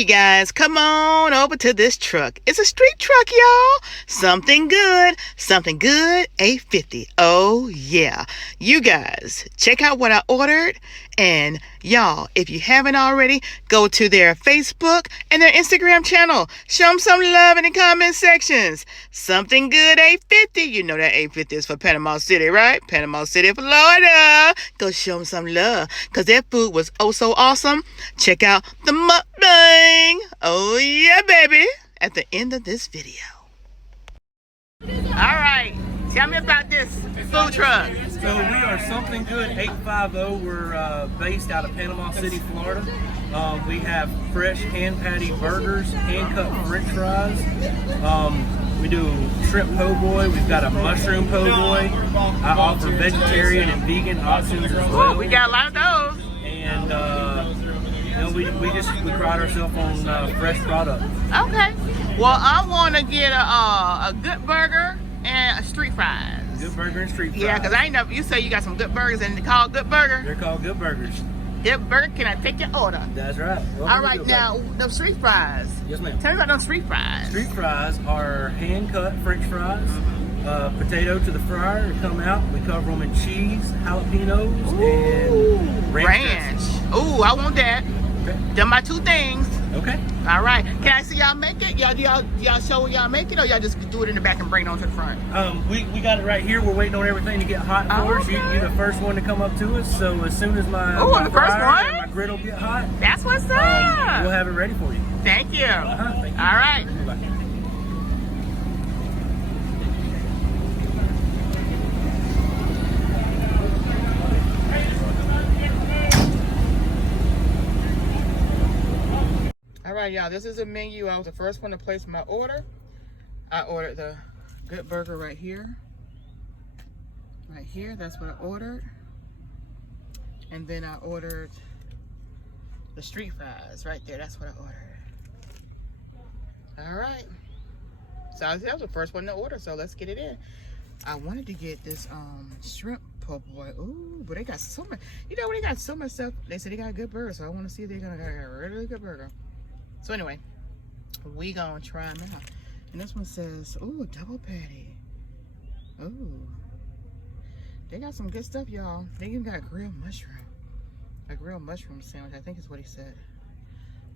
Hey guys, come on over to this truck. It's a street truck, y'all. Something good, $8.50. Oh yeah. You guys, check out what I ordered. And y'all, if you haven't already, go to their Facebook and their Instagram channel. Show them some love in the comment sections. Something good, $8.50. You know that $8.50 is for Panama City, right? Panama City, Florida. Go show them some love, because their food was oh so awesome. Check out the mukbang. Oh yeah, baby. At the end of this video. All right. Tell me about this food truck. So we are Something Good 850. We're based out of Panama City, Florida. We have fresh hand patty burgers, hand cut French fries. We do shrimp po' boy. We've got a mushroom po' boy. I offer vegetarian and vegan options as well. We got a lot of those. And we pride ourselves on fresh products. Okay. Well, I want to get a good burger and a street fries. Good burger and street fries. Yeah, because I ain't never. You say you got some good burgers and they're called good burger. They're called good burgers. Good burger. Can I take your order? That's right. All right, now those street fries. Yes, ma'am. Tell me about those street fries. Street fries are hand cut French fries. Potato to the fryer, come out. We cover them in cheese, jalapenos, and ranch. Ooh, I want that. Okay. Them my two things. Okay. All right. Can I see y'all make it? Y'all show y'all make it, or y'all just do it in the back and bring it on to the front? We got it right here. We're waiting on everything to get hot for us. You're the first one to come up to us. So as soon as my griddle get hot, that's what's up. We'll have it ready for you. Thank you. Thank you. All right. Bye-bye. All right, y'all, this is a menu. I was the first one to place my order. I ordered the good burger right here. Right here, that's what I ordered. And then I ordered the street fries right there. That's what I ordered. All right. So I was the first one to order, so let's get it in. I wanted to get this shrimp po' boy. Ooh, but they got so much. You know, they got so much stuff. They said they got a good burger, so I want to see if they're gonna got a really good burger. So anyway, we gonna try them out. And this one says, ooh, double patty. Ooh. They got some good stuff, y'all. They even got grilled mushroom. A grilled mushroom sandwich, I think is what he said.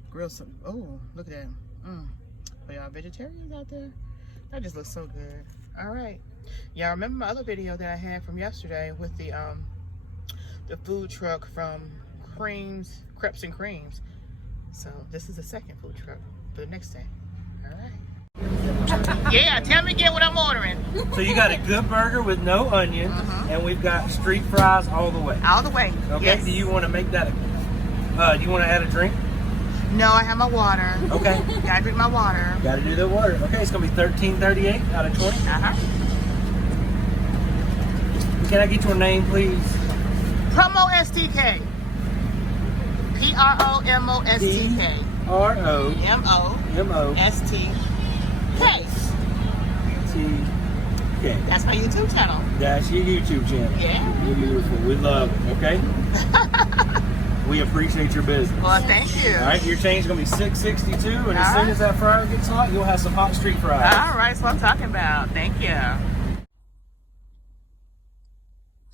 Grilled some, oh, look at that. For y'all vegetarians out there, that just looks so good. All right. Y'all remember my other video that I had from yesterday with the food truck from Crepes and Creams. So this is the second food truck for the next day. All right. Yeah, tell me again what I'm ordering. So you got a good burger with no onion, and we've got street fries all the way. All the way. Okay. Yes. Do you want to make that? Do you want to add a drink? No, I have my water. Okay. Gotta drink my water. Gotta do the water. Okay, it's gonna be $13.38 out of 20. Can I get your name, please? PromoSTK. PROMOSTK. MOMOSTK. That's my YouTube channel. That's your YouTube channel. Yeah. You're beautiful. We love it, okay? We appreciate your business. Well, thank you. All right, your change is going to be $6.62, and as soon as that fryer gets hot, you'll have some hot street fries. All right, that's what I'm talking about. Thank you.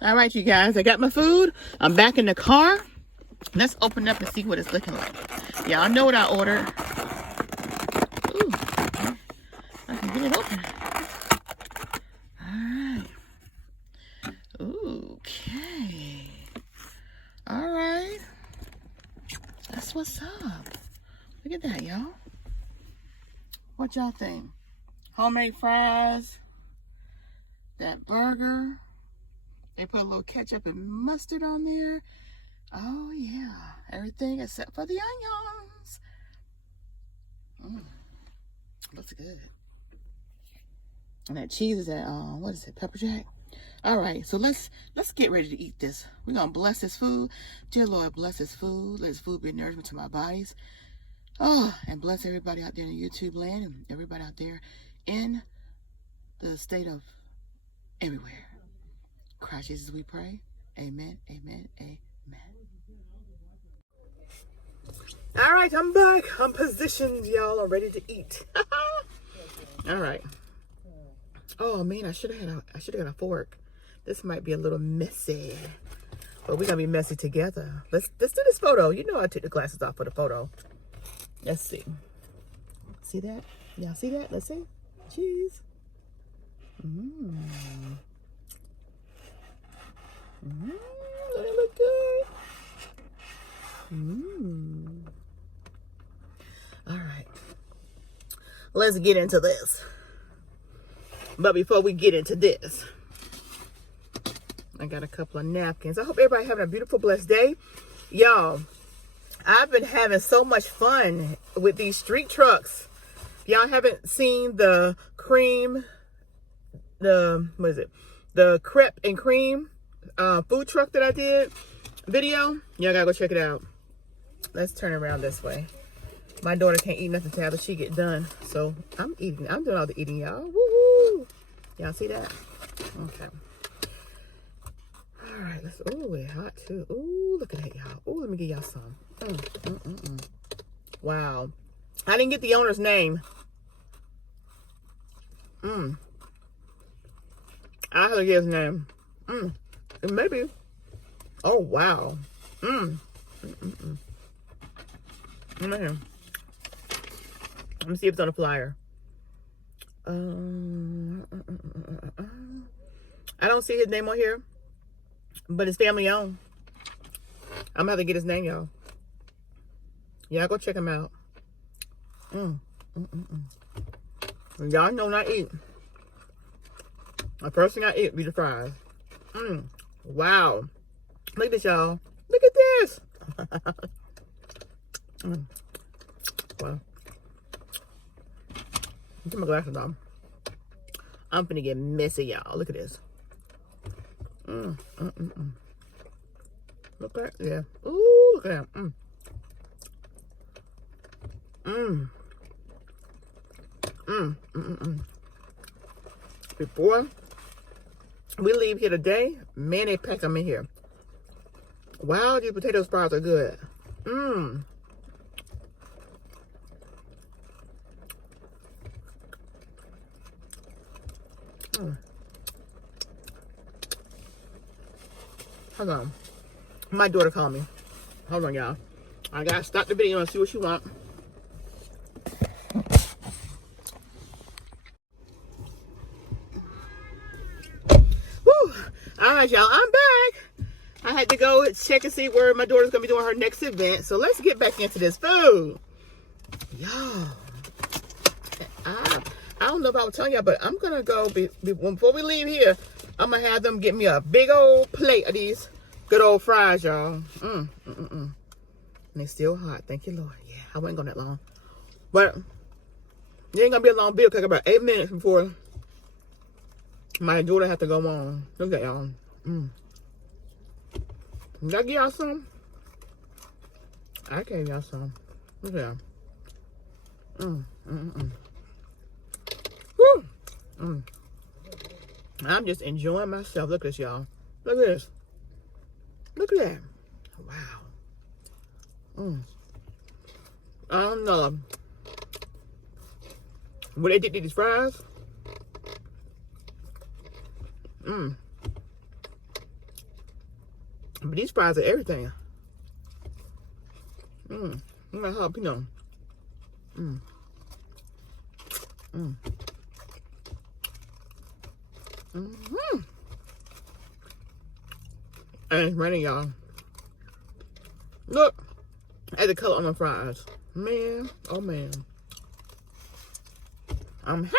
All right, you guys, I got my food. I'm back in the car. Let's open up and see what it's looking like. Yeah, I know what I ordered. Ooh, I can get it open. All right. Okay. All right. That's what's up. Look at that, y'all. What y'all think? Homemade fries. That burger. They put a little ketchup and mustard on there. Oh, yeah. Everything except for the onions. Looks good. And that cheese is at, what is it, pepper jack? All right, so let's get ready to eat this. We're going to bless this food. Dear Lord, bless this food. Let this food be nourishment to my bodies. Oh, and bless everybody out there in the YouTube land and everybody out there in the state of everywhere. Christ Jesus, we pray. Amen, amen, amen. All right, I'm back. I'm positioned, y'all. I'm ready to eat. All right. Oh man, I should have got a fork. This might be a little messy, but we're gonna be messy together. Let's do this photo. You know I took the glasses off for the photo. Let's see. See that? Y'all see that? Let's see. Cheese. Doesn't it look good? All right. Let's get into this. But before we get into this, I got a couple of napkins. I hope everybody having a beautiful, blessed day. Y'all, I've been having so much fun with these street trucks. If y'all haven't seen the cream, the crepe and cream food truck that I did video, y'all gotta go check it out. Let's turn around this way. My daughter can't eat nothing till she get done, so I'm eating. I'm doing all the eating, y'all. Woohoo! Y'all see that? Okay. All right. Let's. Oh, it's hot too. Ooh, look at that, y'all. Ooh, let me give y'all some. Wow. I didn't get the owner's name. I have to get his name. Maybe. Oh wow. Let me see if it's on a flyer. I don't see his name on here, but it's family owned. I'm gonna have to get his name, y'all. Y'all go check him out. Y'all know not eat. The first thing I eat be the fries. Wow. Look at this, y'all. Look at this. Well, put my glasses on. I'm finna get messy, y'all. Look at this. Look at that. Yeah. Ooh, look at that. Before we leave here today, man, they pack them in here. Wow, these potato fries are good. Hold on. My daughter called me. Hold on, y'all. I gotta stop the video and see what she wants. Woo! All right, y'all. I'm back. I had to go check and see where my daughter's gonna be doing her next event. So let's get back into this food. Y'all, I don't know if I was telling y'all, but I'm gonna go before we leave here. I'm gonna have them get me a big old plate of these good old fries, y'all. And they're still hot. Thank you, Lord. Yeah, I wasn't going that long, but it ain't gonna be a long video. Cause about 8 minutes before my daughter have to go on. Look at y'all. Did I give y'all some? I gave y'all some. Look at y'all. Woo! I'm just enjoying myself. Look at this, y'all. Look at this. Look at that. Wow. I don't know what they did to these fries. But these fries are everything. Look at jalapeno. And it's raining, y'all. Look at the color on the fries. Man, oh man. I'm happy.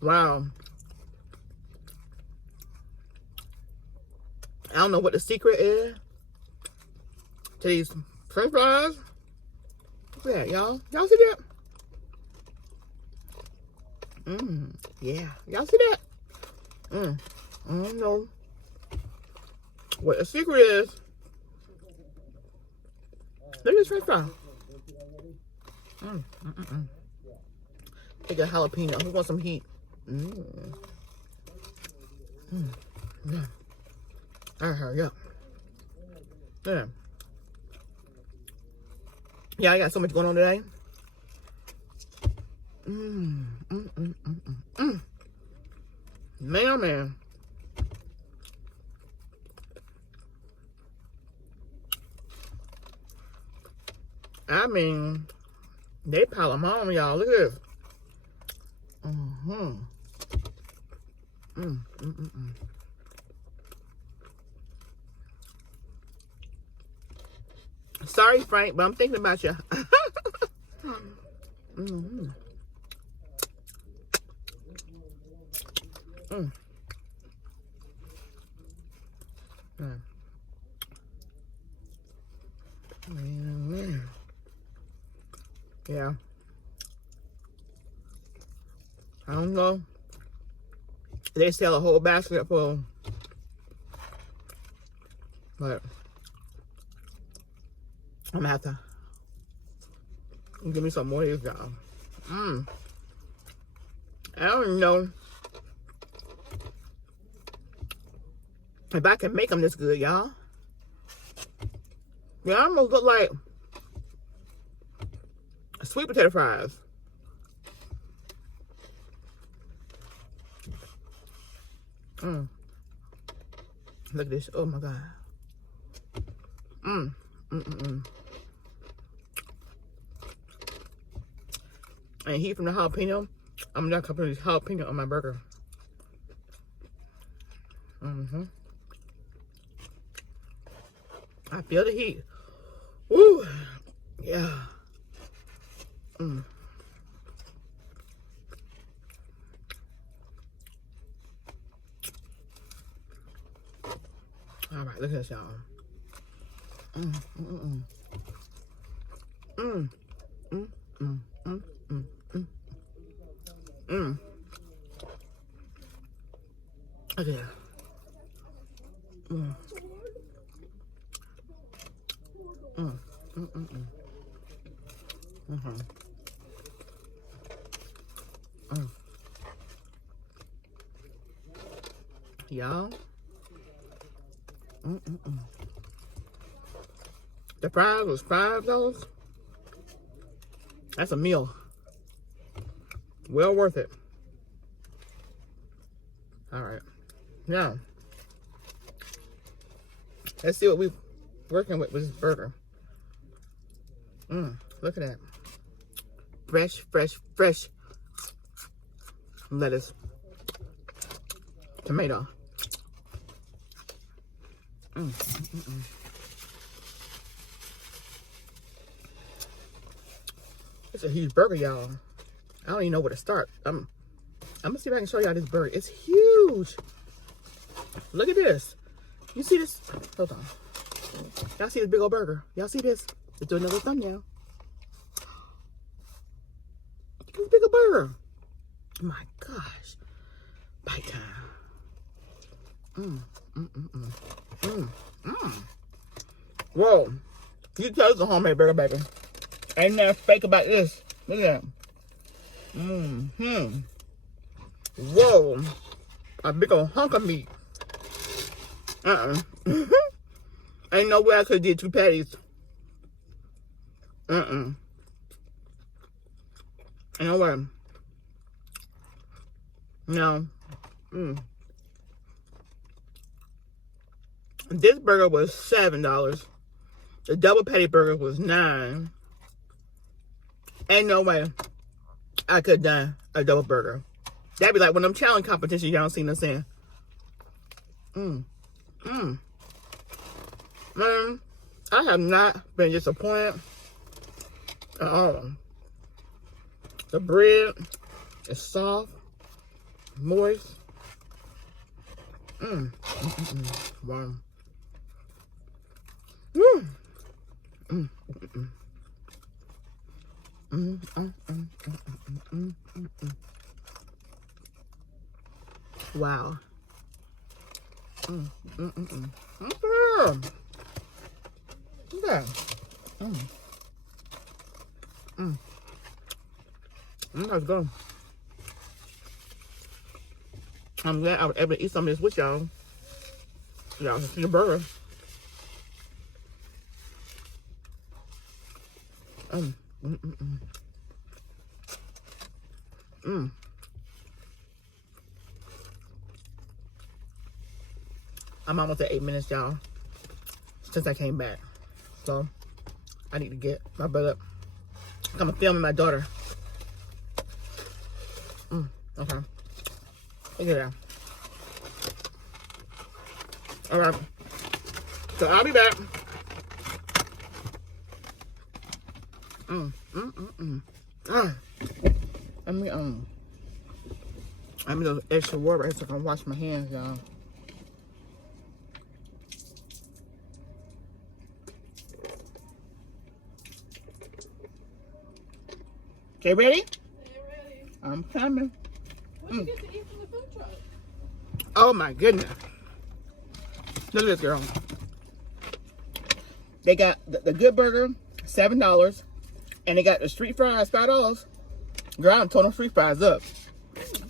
Wow. I don't know what the secret is to these french fries. Look at that, y'all. Y'all see that? Yeah. Y'all see that? I don't know what the secret is. Look at this french fry. Take a jalapeno. Who wants some heat? Yeah. hurry up. Yeah. Yeah, I got so much going on today. Man, oh man. I mean, they pile them on, y'all. Look at this. Sorry, Frank, but I'm thinking about you. Yeah. I don't know. They sell a whole basket full. But I'm gonna have to give me some more of these, y'all. I don't even know if I can make them this good, y'all. They almost look like sweet potato fries. Look at this. Oh my God. And heat from the jalapeno. I'm not gonna put this jalapeno on my burger. I feel the heat. Woo. Yeah. All right, look at this, y'all. Look at that. Y'all. The fries was $5. That's a meal. Well worth it. All right. Now, let's see what we're working with this burger. Look at that. Fresh lettuce. Tomato. It's a huge burger, y'all. I don't even know where to start. I'm gonna see if I can show y'all this burger. It's huge. Look at this. You see this? Hold on. Y'all see this big old burger? Y'all see this? Let's do another thumbnail. Look at this big old burger. My gosh. Bite time. Whoa. You tell it's a homemade burger, baby. Ain't nothing fake about this. Look at that. Whoa. A big old hunk of meat. Ain't no way I could have did 2 patties. Ain't no way. No. This burger was $7. The double patty burger was $9. Ain't no way I could have done a double burger. That'd be like one of them challenge competitions y'all seen us in. Man, I have not been disappointed at all. The bread is soft, moist. Wow. Wow. Yeah. Let's go. I'm glad I was able to eat some of this with y'all. Y'all can see the burger. I'm almost at 8 minutes, y'all, since I came back. So I need to get my butt up. I'm filming my daughter. Okay. Look at that. All right. So I'll be back. I mean those extra water so I can wash my hands, y'all. Okay, ready? Yeah, ready. I'm coming. What do you get to eat from the food truck? Oh my goodness. Look at this, girl. They got the good burger, $7. And they got the street fries, $5. Girl, I'm total street fries up.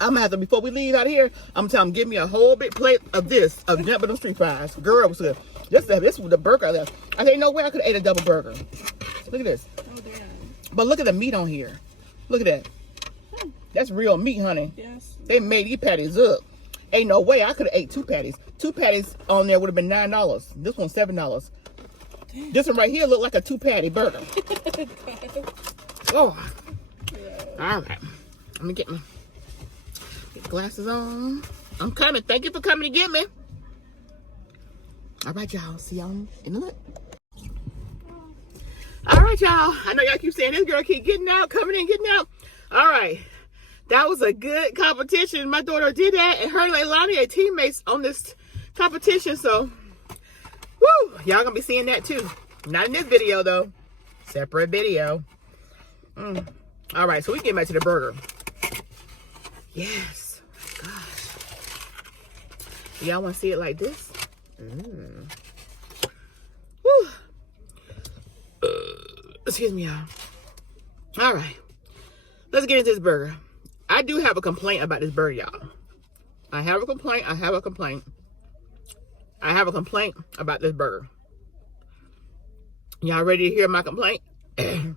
I'm gonna have to, before we leave out of here, I'm gonna tell them, give me a whole big plate of this, of nothing but them street fries. Girl, was good. This was the burger I left. I said, no way I could have ate a double burger. Look at this. Oh, damn. But look at the meat on here. Look at that. That's real meat, honey. Yes. They made these patties up. Ain't no way I could have ate 2 patties. 2 patties on there would have been $9. This one's $7. Damn. This one right here look like a 2-patty burger. Oh. All right. Let me get my glasses on. I'm coming. Thank you for coming to get me. All right, y'all. See y'all in a minute. All right, y'all. I know y'all keep saying this girl keep getting out, coming in, getting out. All right. That was a good competition. My daughter did that, and her and Leilani are teammates on this competition. So, woo, y'all gonna be seeing that too. Not in this video though. Separate video. All right, so we get back to the burger. Yes. Gosh. Y'all want to see it like this? Woo. Excuse me, y'all. All right. Let's get into this burger. I do have a complaint about this burger, y'all. I have a complaint about this burger. Y'all ready to hear my complaint? I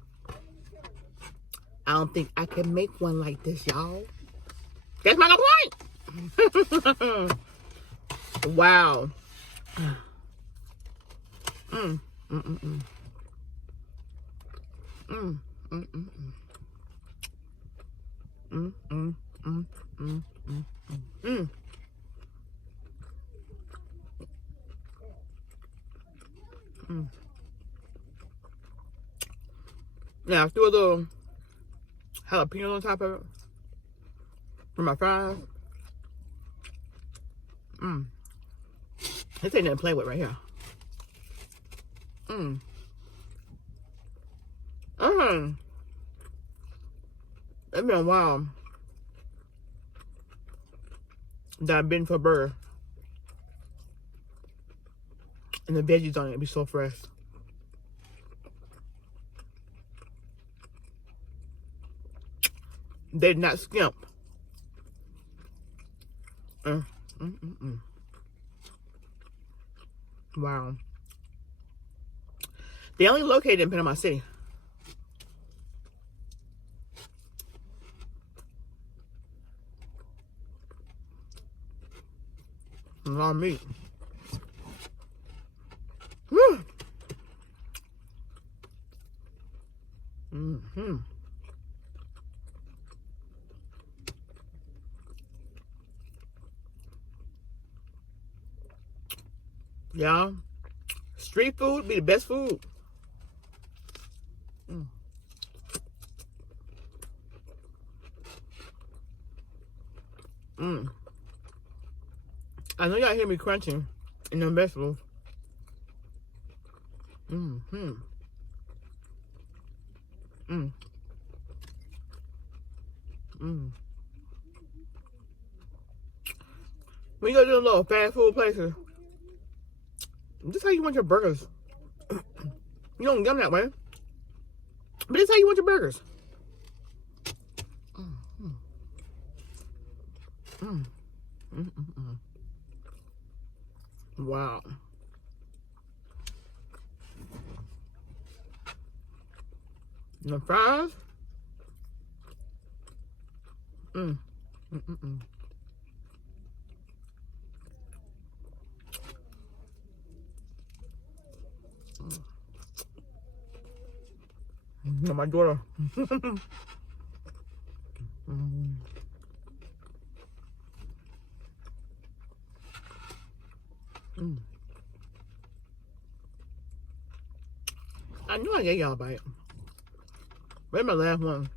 don't think I can make one like this, y'all. That's my complaint. Wow. Now, I threw a little jalapeno on top of it for my fries. This ain't nothing to play with right here. It's been a while that I've been for a burger. And the veggies on it be so fresh. They did not skimp. Wow. They only located in Panama City. A lot of meat. Woo. Y'all, street food be the best food. I know y'all hear me crunching in them vegetables. When you go to the little fast food places, this is how you want your burgers. You don't get them that way, but this is how you want your burgers. Wow. The fries. My daughter. I knew I gave y'all a bite. Where's my last one?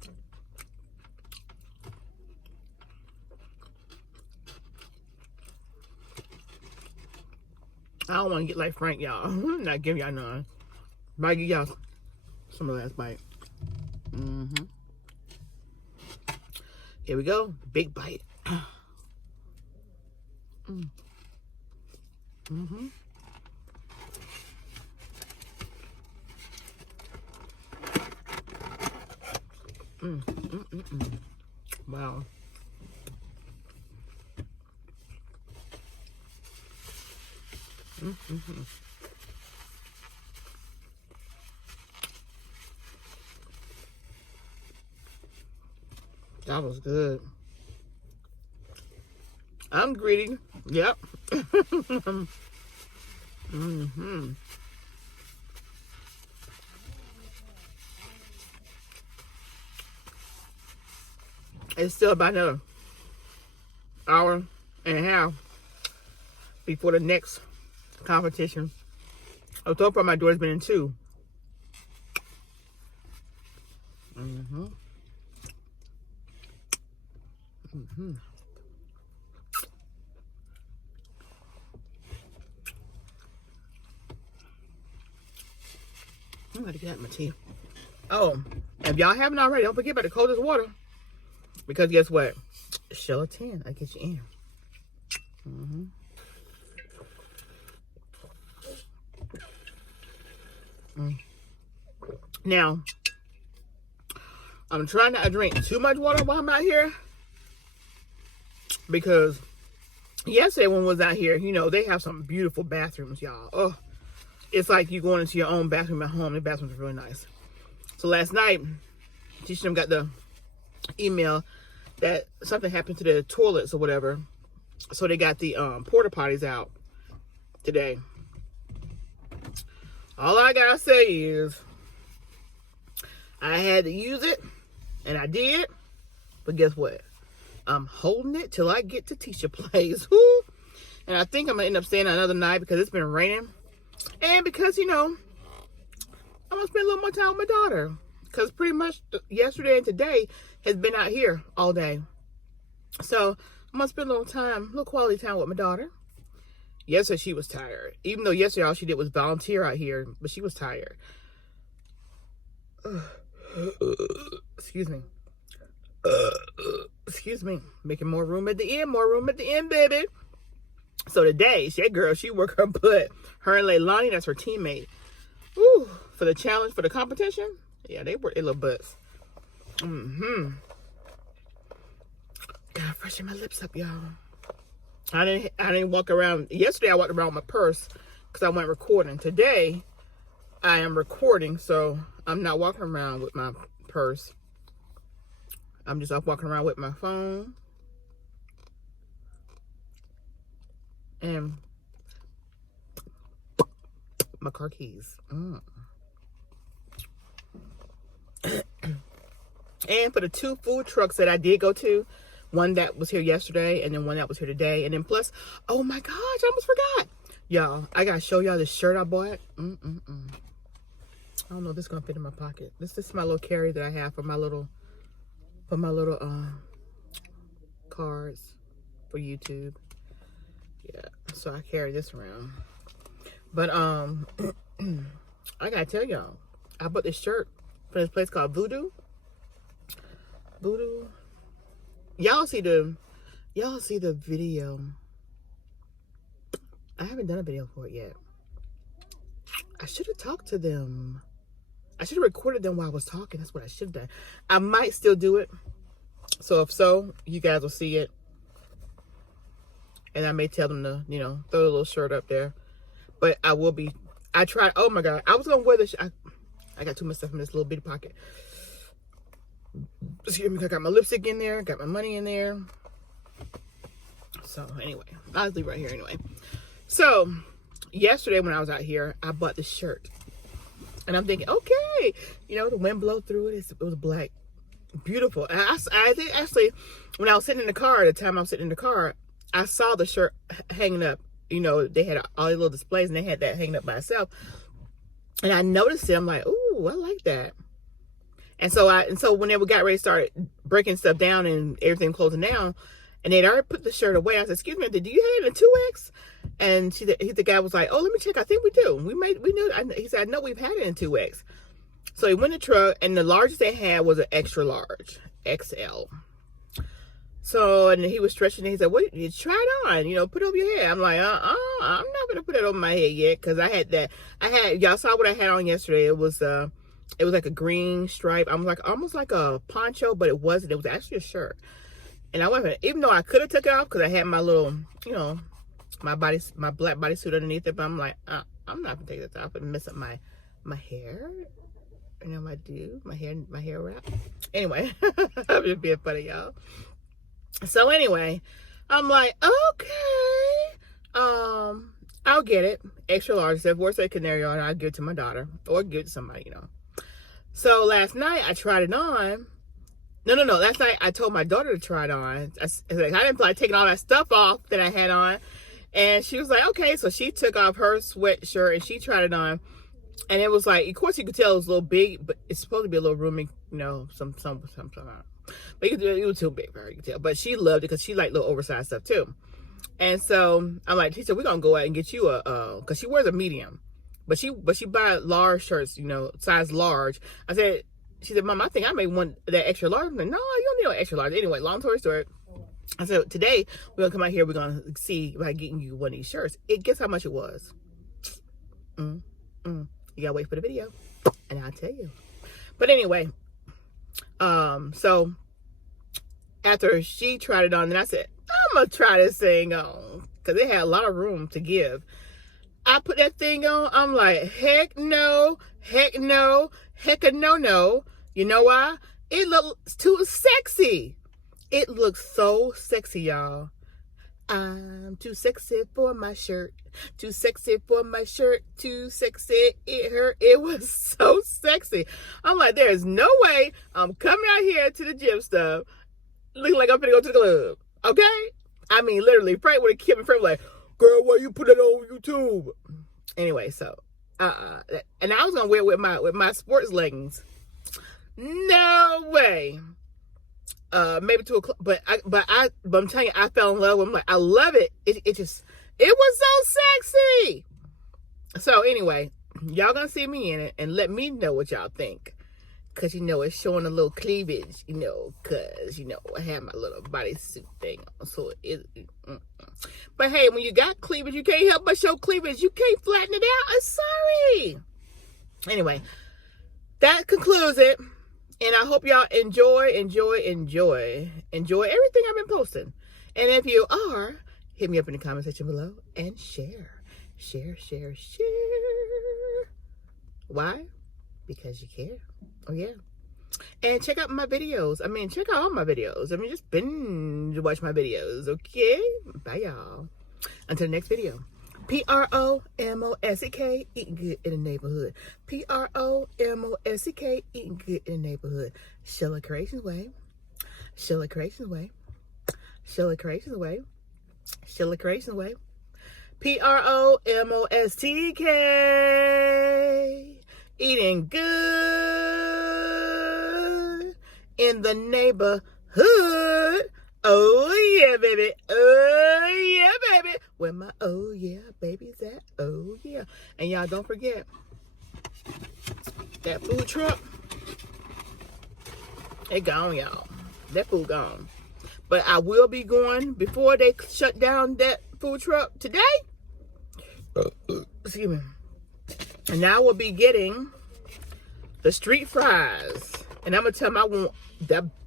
I don't want to get like Frank, y'all. Not give y'all none. But I give y'all some of the last bite. Here we go. Big bite. Wow. That was good. I'm greedy. Yep. It's still about another hour and a half before the next competition. So far, my daughter's been in 2. I'm gonna get out my tea. Oh, if y'all haven't already, don't forget about the coldest water. Because guess what? Sheila 10, I get you in. Now, I'm trying not to drink too much water while I'm out here. Because yesterday when I was out here, you know, they have some beautiful bathrooms, y'all. Oh, it's like you going into your own bathroom at home. The bathrooms are really nice. So last night, Tisha got the email that something happened to the toilets or whatever. So they got the porta potties out today. All I gotta say is I had to use it, and I did. But guess what? I'm holding it till I get to Tisha Place. Woo! And I think I'm gonna end up staying another night because it's been raining, and because you know I'm gonna spend a little more time with my daughter. Because pretty much yesterday and today has been out here all day. So I'm going to spend a little quality time with my daughter. Yesterday she was tired. Even though yesterday all she did was volunteer out here. But she was tired. Excuse me. Excuse me. Making more room at the end. More room at the end, baby. So today, that girl, she worked her butt. Her and Leilani, that's her teammate. Woo, for the challenge, for the competition. Yeah, they work their little butts. Gotta freshen my lips up, y'all. I didn't walk around. Yesterday I walked around with my purse because I went recording. Today I am recording, so I'm not walking around with my purse. I'm just up walking around with my phone and my car keys. And for the 2 food trucks that I did go to, one that was here yesterday and then one that was here today, and then plus, oh my gosh, I almost forgot, y'all, I gotta show y'all this shirt I bought. I don't know if this is gonna fit in my pocket. This is my little carry that I have for my little cards for YouTube. Yeah, so I carry this around. But I gotta tell y'all, I bought this shirt from this place called Voodoo. Y'all see the video. I haven't done a video for it yet. I should have talked to them. I should have recorded them while I was talking. That's what I should have done. I might still do it. So if so, you guys will see it And I may tell them to, you know, throw a little shirt up there. But I tried, oh my God. I was going to wear this. I got too much stuff in this little bitty pocket. Excuse me, I got my lipstick in there. Got my money in there. So anyway, I'll leave right here anyway. So yesterday when I was out here, I bought this shirt. And I'm thinking, okay, you know, the wind blow through it. It was black. Beautiful. And I think actually, when I was sitting in the car, the time I was sitting in the car, I saw the shirt hanging up. You know, they had all these little displays and they had that hanging up by itself. And I noticed it. I'm like, ooh, I like that. And so when they got ready to start breaking stuff down and everything closing down, and they'd already put the shirt away, I said, excuse me, do you have it in 2X? And the guy was like, oh, let me check. I think we do. We knew. He said, no, we've had it in 2X. So he went to the truck, and the largest they had was an extra large, XL. So, and he was stretching it. He said, what, you try it on, you know, put it over your head. I'm like, I'm not going to put it over my head yet. Cause y'all saw what I had on yesterday. It was like a green stripe. I was like, almost like a poncho, but it wasn't. It was actually a shirt. And I went, even though I could have took it off cause I had my little, you know, my black bodysuit underneath it, but I'm like, I'm not gonna take this off and mess up my hair. You know, my hair wrap. Anyway, I'm just being funny, y'all. So anyway, I'm like, okay, I'll get it. Extra large. If worst case scenario, I'll give it to my daughter or give it to somebody, you know. So last night I tried it on. No. Last night I told my daughter to try it on. I didn't feel like taking all that stuff off that I had on. And she was like, okay. So she took off her sweatshirt and she tried it on. And it was like, of course you could tell it was a little big, but it's supposed to be a little roomy, you know, some. But it was too big for her, you could tell. But she loved it because she liked little oversized stuff too. And so I'm like, she said, we're going to go out and get you because she wears a medium. But she buy large shirts, you know, size large. She said, Mom, I think I may want that extra large. I'm like, no, you don't need no extra large. Anyway, long story short, I said, today we're going to come out here. We're going to see about getting you one of these shirts. Guess how much it was? You got to wait for the video and I'll tell you. But anyway, so after she tried it on, then I said, I'm going to try this thing on because it had a lot of room to give. I put that thing on. I'm like, heck no. You know why? It looks too sexy. It looks so sexy, y'all. I'm too sexy for my shirt. Too sexy for my shirt. Too sexy. It hurt. It was so sexy. I'm like, there's no way I'm coming out here to the gym stuff looking like I'm gonna go to the club. Okay? I mean, literally, Frank would have killed me. Frank was like, girl, why you put that on YouTube? Anyway, so, and I was gonna wear it with my sports leggings. No way. Maybe to a club, but I'm telling you, I fell in love with it. I'm like, I love it. It was so sexy. So anyway, y'all gonna see me in it and let me know what y'all think. Cause you know, it's showing a little cleavage, you know, cause you know, I have my little bodysuit thing on. So but hey, when you got cleavage, you can't help but show cleavage. You can't flatten it out. I'm sorry. Anyway, that concludes it. And I hope y'all enjoy everything I've been posting. And if you are, hit me up in the comment section below and share. Why? Because you care. Oh, yeah. And check out my videos. Check out all my videos. Just binge watch my videos, okay? Bye, y'all. Until the next video. PromoSTK, eating good in the neighborhood. PromoSTK, eating good in the neighborhood. Sheila Creations way. Sheila Creations way. Sheila Creations way. Sheila Creations way. PromoSTK, eating good in the neighborhood. Oh yeah, baby. Oh yeah, baby. Where my oh yeah baby's at? Oh yeah. And y'all don't forget that food truck. It gone, y'all. That food gone. But I will be going before they shut down that food truck today. Excuse me. And I will be getting the street fries. And I'm gonna tell them I want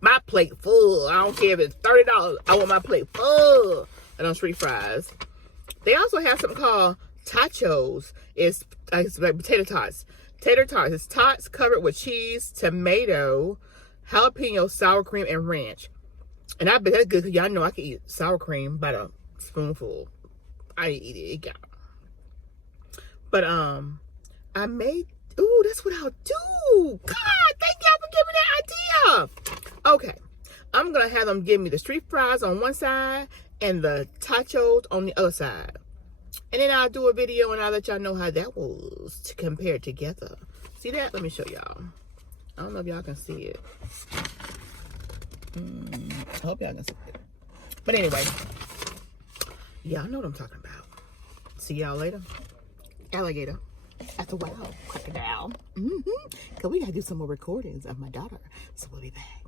my plate full. I don't care if it's $30. I want my plate full. and on street fries. They also have something called tachos. It's like potato tots. Tater tots. It's tots covered with cheese, tomato, jalapeno, sour cream, and ranch. And I bet that's good because y'all know I can eat sour cream by the spoonful. I eat it, y'all. But I made. Ooh, that's what I'll do. God, thank y'all for giving me that idea. Okay, I'm gonna have them give me the street fries on one side and the tachos on the other side. And then I'll do a video and I'll let y'all know how that was to compare together. See that? Let me show y'all. I don't know if y'all can see it. I hope y'all can see it. But anyway, y'all know what I'm talking about. See y'all later. Alligator. After a while, crocodile. Cause we gotta do some more recordings of my daughter. So we'll be back.